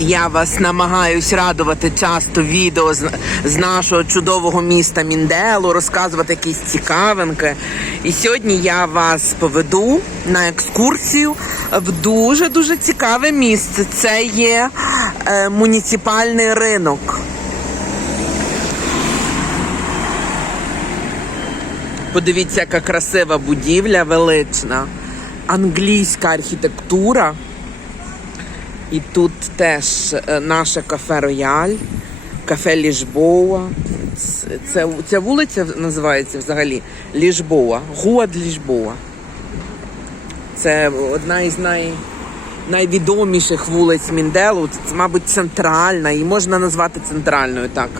Я вас намагаюсь радувати часто відео з, з нашого чудового міста Мінделу, розказувати якісь цікавинки. І сьогодні я вас поведу на екскурсію в дуже дуже цікаве місце. Це є е, муніципальний ринок. Подивіться, яка красива будівля, велична, англійська архітектура. І тут теж е, наше кафе Рояль, кафе Ліжбоа. Це, ця вулиця називається взагалі Ліжбоа, Гуад Ліжбоа. Це одна із най, найвідоміших вулиць Мінделу. Це, мабуть, центральна, і можна назвати центральною так.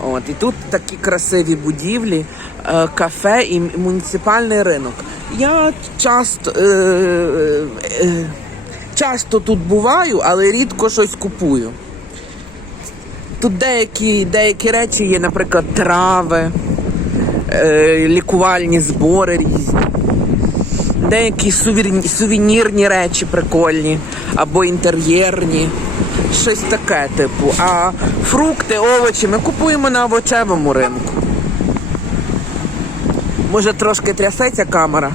От, і тут такі красиві будівлі, е, кафе і муніципальний ринок. Я часто, е, е, часто тут буваю, але рідко щось купую. Тут деякі, деякі речі є, наприклад, трави, е, лікувальні збори різні. Деякі сувірні, сувенірні речі прикольні або інтер'єрні. Щось таке, типу. А фрукти, овочі ми купуємо на овочевому ринку. Може трошки трясеться камера,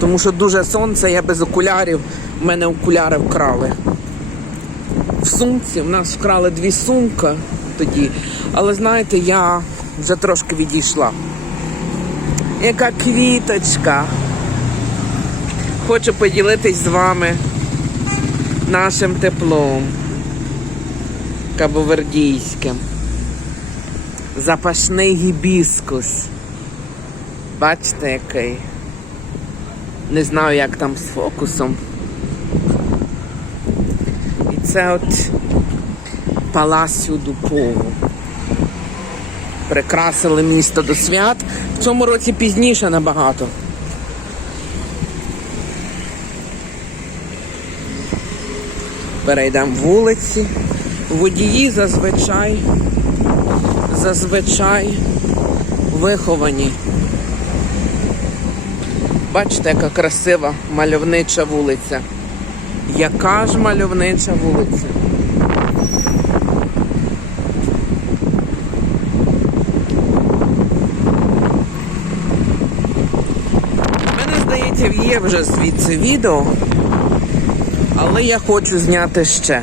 тому що дуже сонце, я без окулярів, в мене окуляри вкрали. В сумці в нас вкрали дві сумки тоді. Але знаєте, я вже трошки відійшла. Яка квіточка. Хочу поділитись з вами нашим теплом кабовердійським. Запашний гібіскус. Бачите, який. Не знаю, як там з фокусом. І це от Паласю Дупову. Прикрасили місто до свят. В цьому році пізніше набагато. Перейдемо вулиці. Водії зазвичай зазвичай виховані. Бачите, яка красива мальовнича вулиця. Яка ж мальовнича вулиця? Мене здається, є вже звідси відео, але я хочу зняти ще.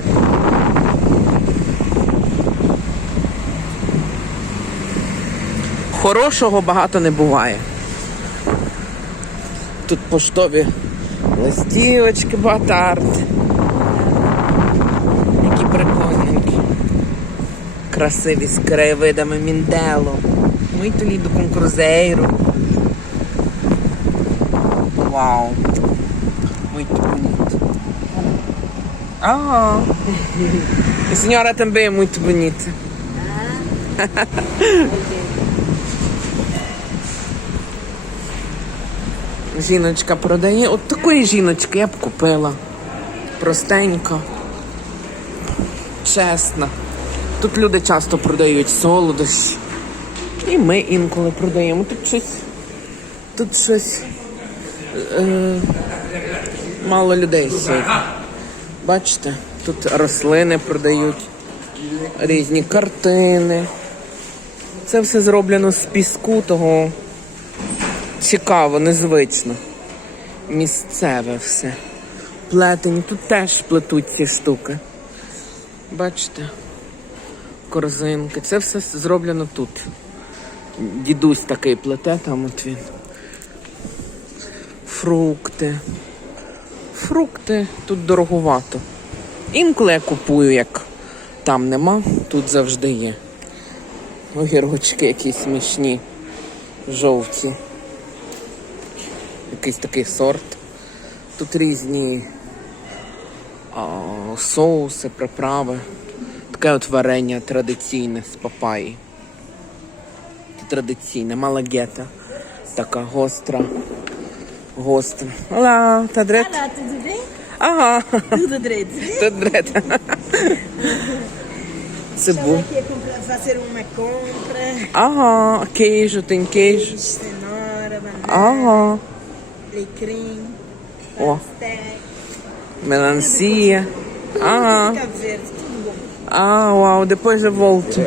Хорошого багато не буває. Тут поштові листівочки, батарт. Які прикольненькі. Красиві з краєвидами Міндело. Muito lindo com cruzeiro. Uau. Muito bonito. Ah. A senhora também é muito bonita. Жіночка продає. От такої жіночки я б купила. Простенько. Чесно. Тут люди часто продають солодощі. І ми інколи продаємо. Тут щось. Тут щось. Е, мало людей сьогодні. Бачите, тут рослини продають, різні картини. Це все зроблено з піску того цікаво, незвично. Місцеве все. Плетені. Тут теж плетуть ці штуки. Бачите? Корзинки. Це все зроблено тут. Дідусь такий плете, там от він. Фрукти. Фрукти тут дороговато. Інколи я купую, як там нема, тут завжди є. Огірочки якісь смішні, жовті якийсь такий сорт. Тут різні а, соуси, приправи. Таке от варення традиційне з папаї. Традиційне, малагета. Така гостра. Гостра. Ола, та дрет. Olá, tudo bem? Ага, Tudo direito. та дрет. Цибуль. Aqui para fazer uma compra. Ага, queijo, tem queijo. Queijo, cenoura, banana, Ага. Alecrim, Ó. pastel. Melancia. Tudo А, вау, depois de volta.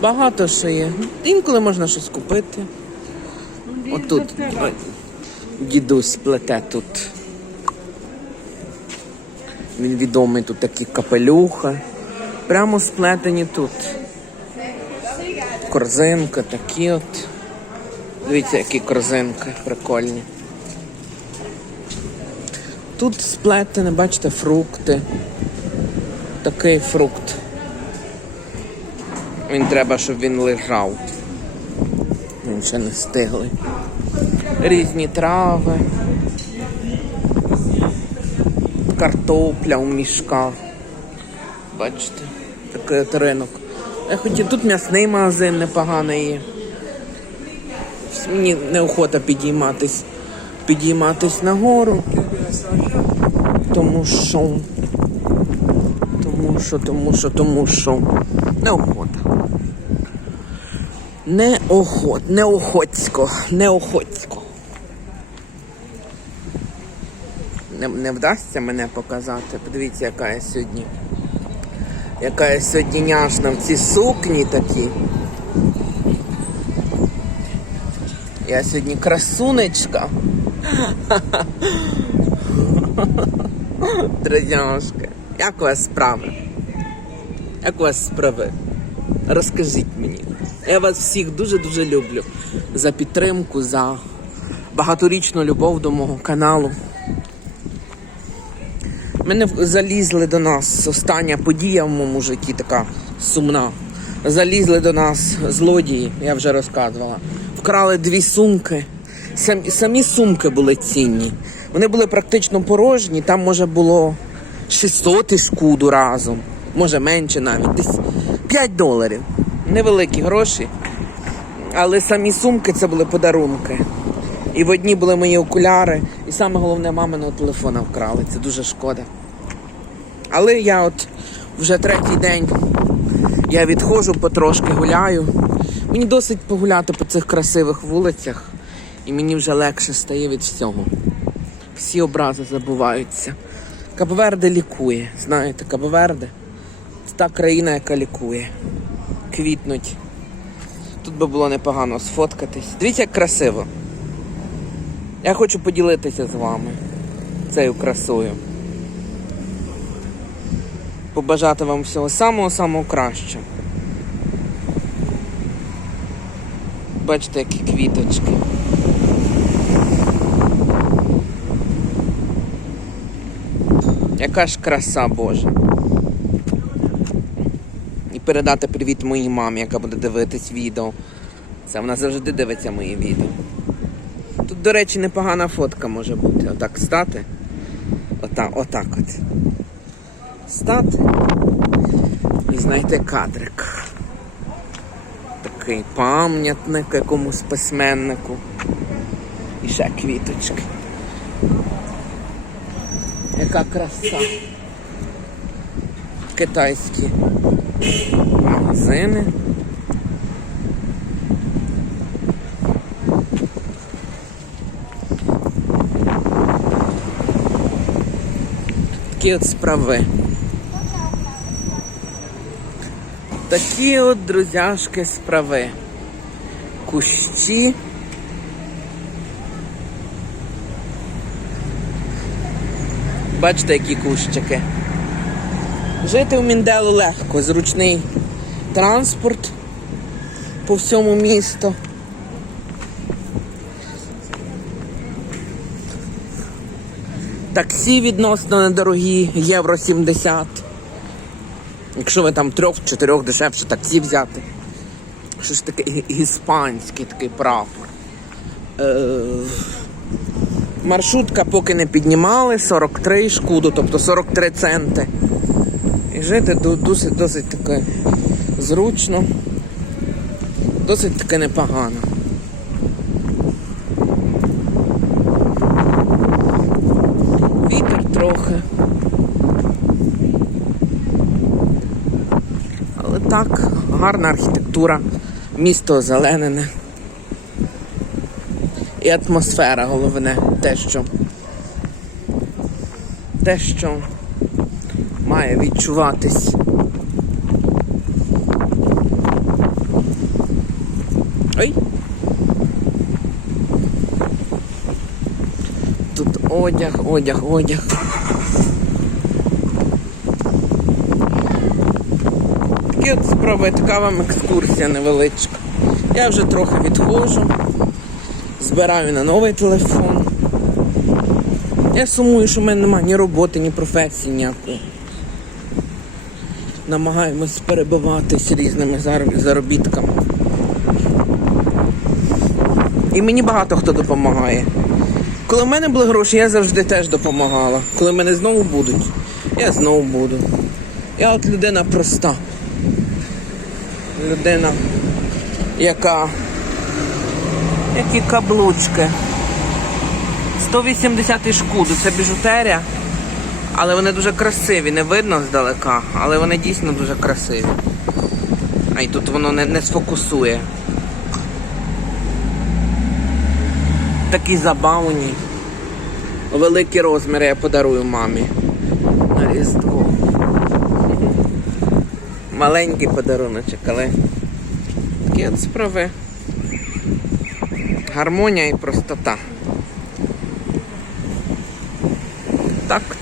Багато що є. Інколи можна щось купити. Отут. Ой, Дідусь плете тут. Він відомий тут такі капелюха. Прямо сплетені тут. Корзинка, такі от. Дивіться, які корзинки прикольні. Тут сплетене, бачите, фрукти. Такий фрукт. Він треба, щоб він лежав. Він ще не стиглий. Різні трави. Картопля у мішках. Бачите, такий от ринок. Я хотів, тут м'ясний магазин непоганий є. Мені неохота підійматись, підійматись нагору. Тому що. Тому що, тому що, тому що. Неохота. Неохот, неохотсько, неохотсько. Не, не вдасться мене показати. Подивіться, яка я сьогодні. Яка я сьогодні няшна в ці сукні такі. Я сьогодні красунечка. Друзяшки, як у вас справи? Як у вас справи? Розкажіть мені. Я вас всіх дуже-дуже люблю за підтримку, за багаторічну любов до мого каналу. Мене залізли до нас остання подія в моєму житті, така сумна. Залізли до нас злодії, я вже розказувала. Вкрали дві сумки. Самі, самі сумки були цінні. Вони були практично порожні, там може було 600 і шкуду разом, може менше навіть, десь 5 доларів. Невеликі гроші. Але самі сумки це були подарунки. І в одній були мої окуляри, і саме головне, маминого телефона вкрали. Це дуже шкода. Але я от вже третій день я відходжу потрошки гуляю. Мені досить погуляти по цих красивих вулицях, і мені вже легше стає від всього. Всі образи забуваються. Кабоверде лікує. Знаєте, Кабоверде це та країна, яка лікує. Квітнуть. Тут би було непогано сфоткатись. Дивіться, як красиво. Я хочу поділитися з вами цією красою. Побажати вам всього самого-самого кращого. Бачите, які квіточки. Яка ж краса Божа. І передати привіт моїй мамі, яка буде дивитись відео. Це вона завжди дивиться мої відео. Тут, до речі, непогана фотка може бути. Отак стати. Отак, отак от. Стати. І знайти кадрик. Такий пам'ятник якомусь письменнику. І ще квіточки. Яка краса. Китайські магазини. Такі от справи. Такі от, друзяшки, справи. Кущі. Бачите, які кущики. Жити в Мінделу легко, зручний транспорт по всьому місту. Таксі відносно недорогі, євро 70. Якщо ви там трьох-чотирьох дешевше таксі взяти. Що ж таке іспанський такий прапор. Е, маршрутка поки не піднімали, 43 шкуду, тобто 43 центи. І жити досить, досить таке зручно, досить таке непогано. Вітер трохи. Але так, гарна архітектура, місто озеленене. І атмосфера головне, те, що те, що має відчуватись. Ой. Тут одяг, одяг, одяг. Такі от справи, така вам екскурсія невеличка. Я вже трохи відходжу, збираю на новий телефон. Я сумую, що в мене немає ні роботи, ні професії ніякої. Намагаємось перебиватись різними заробітками. І мені багато хто допомагає. Коли в мене були гроші, я завжди теж допомагала. Коли в мене знову будуть, я знову буду. Я от людина проста. Людина, яка. Які каблучки. 180 шкуду, це біжутерія. Але вони дуже красиві, не видно здалека, але вони дійсно дуже красиві. А й тут воно не, не сфокусує. Такі забавні. Великі розміри я подарую мамі. На Різдво. Маленький подаруночок, але такі от справи. Гармонія і простота. Такт.